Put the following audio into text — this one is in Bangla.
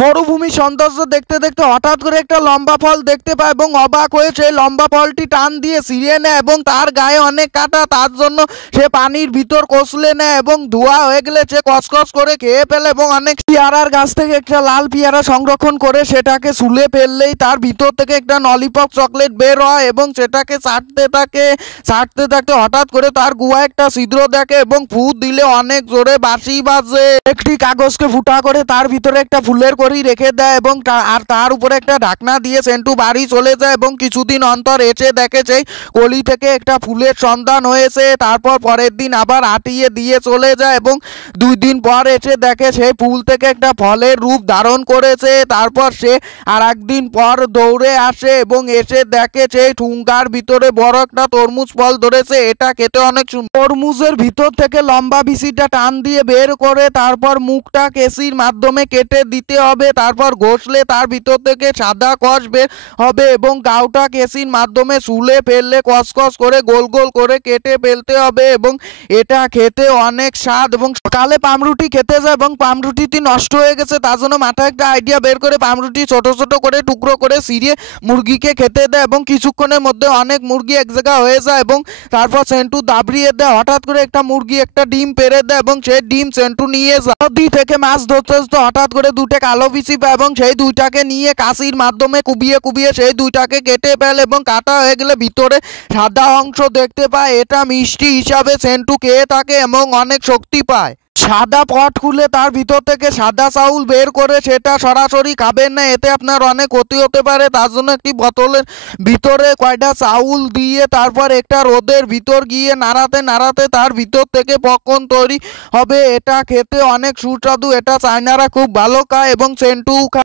মরুভূমি সৌন্দর্য দেখতে দেখতে হঠাৎ করে একটা লম্বা ফল দেখতে পায় এবং অবাক হয়ে সেই লম্বা ফলটি টান দিয়ে ছিঁড়ে নেয় এবং তার গায়ে অনেক কাঁটা, তার জন্য সে পানির ভিতর কষলে নেয় এবং ধোয়া হয়ে গেলে সে কসকস করে খেয়ে ফেলে এবং অনেক পেয়ারার গাছ থেকে একটা লাল পেয়ারা সংরক্ষণ করে সেটাকে ছুলে ফেললেই তার ভিতর থেকে একটা ললিপপ চকলেট বের হয় এবং সেটাকে ছাড়তে থাকতে হঠাৎ করে তার গুহায় একটা ছিদ্র দেখে এবং ফু দিলে অনেক জোরে বাঁশি বাজে। একটি কাগজকে ফুটা করে তার ভিতরে একটা ফুলের কড়ি রেখে দেয় এবং তার উপরে একটা ঢাকনা দিয়ে সেন্টু বাড়ি চলে যায় এবং কিছুদিন অন্তর এসে দেখে সেই কলি থেকে একটা ফুলের সন্ধান হয়েছে। তারপর পরের দিন আবার আটিয়ে দিয়ে চলে যায় এবং 2 দিন পর এসে দেখে সেই ফুল থেকে একটা ফলের রূপ ধারণ করেছে। তারপর সে আর একদিন পর দৌড়ে আসে এবং এসে দেখে সেই ঠুঙ্গার ভিতরে বড় একটা তরমুজ ফল ধরেছে। এটা খেতে অনেক সুন্দর। তরমুজের ভিতর থেকে লম্বা বিচিটা টান দিয়ে বের করে তারপর মুখটা কেসির মাধ্যমে কেটে দিতে হবে, তারপর ঘষলে তার ভিতর থেকে সাদা কষ বের হবে এবং গাউটা কেসির মাধ্যমে চুলে ফেললে কসকস করে গোল গোল করে কেটে ফেলতে হবে এবং এটা খেতে অনেক স্বাদ। এবং সকালে পামরুটি খেতে যায় এবং পামরুটিটি নষ্ট হয়ে গেছে, তার জন্য মাথায় একটা আইডিয়া বের করে পামরুটি ছোট ছোট করে টুকরো করে ছিঁড়ে মুরগিকে খেতে দেয় এবং কিছুক্ষণের মধ্যে অনেক মুরগি এক জায়গা হয়ে যায় এবং তারপর সেন্টু দাবড়িয়ে দেয়। হঠাৎ করে একটা মুরগি একটা ডিম পেড়ে দেয় এবং সেই ডিম সেন্টু নিয়ে যায়। নদী থেকে মাছ ধরতে ধরতে হঠাৎ করে 2টে কালো বিচি পায় এবং সেই 2টাকে নিয়ে কাশির মাধ্যমে কুবিয়ে কুবিয়ে সেই 2টাকে কেটে ফেলে এবং কাটা হয়ে গেলে ভিতরে সাদা অংশ দেখতে পায়। এটা মিষ্টি হিসাবে সেন্টু খেয়ে থাকে এবং অনেক শক্তি পায়। সাদা পট খুলে তার ভিতর থেকে সাদা চাউল বের করে সেটা সরাসরি খাবেন না, এতে আপনার অনেক ক্ষতি হতে পারে। তার জন্য একটি বোতলের ভিতরে কয়টা চাউল দিয়ে তারপর একটা রোদের ভিতর গিয়ে নাড়াতে নাড়াতে তার ভিতর থেকে পপকর্ন তৈরি হবে। এটা খেতে অনেক সুস্বাদু, এটা চায়নারা খুব ভালো খায় এবং সেন্টু খায়।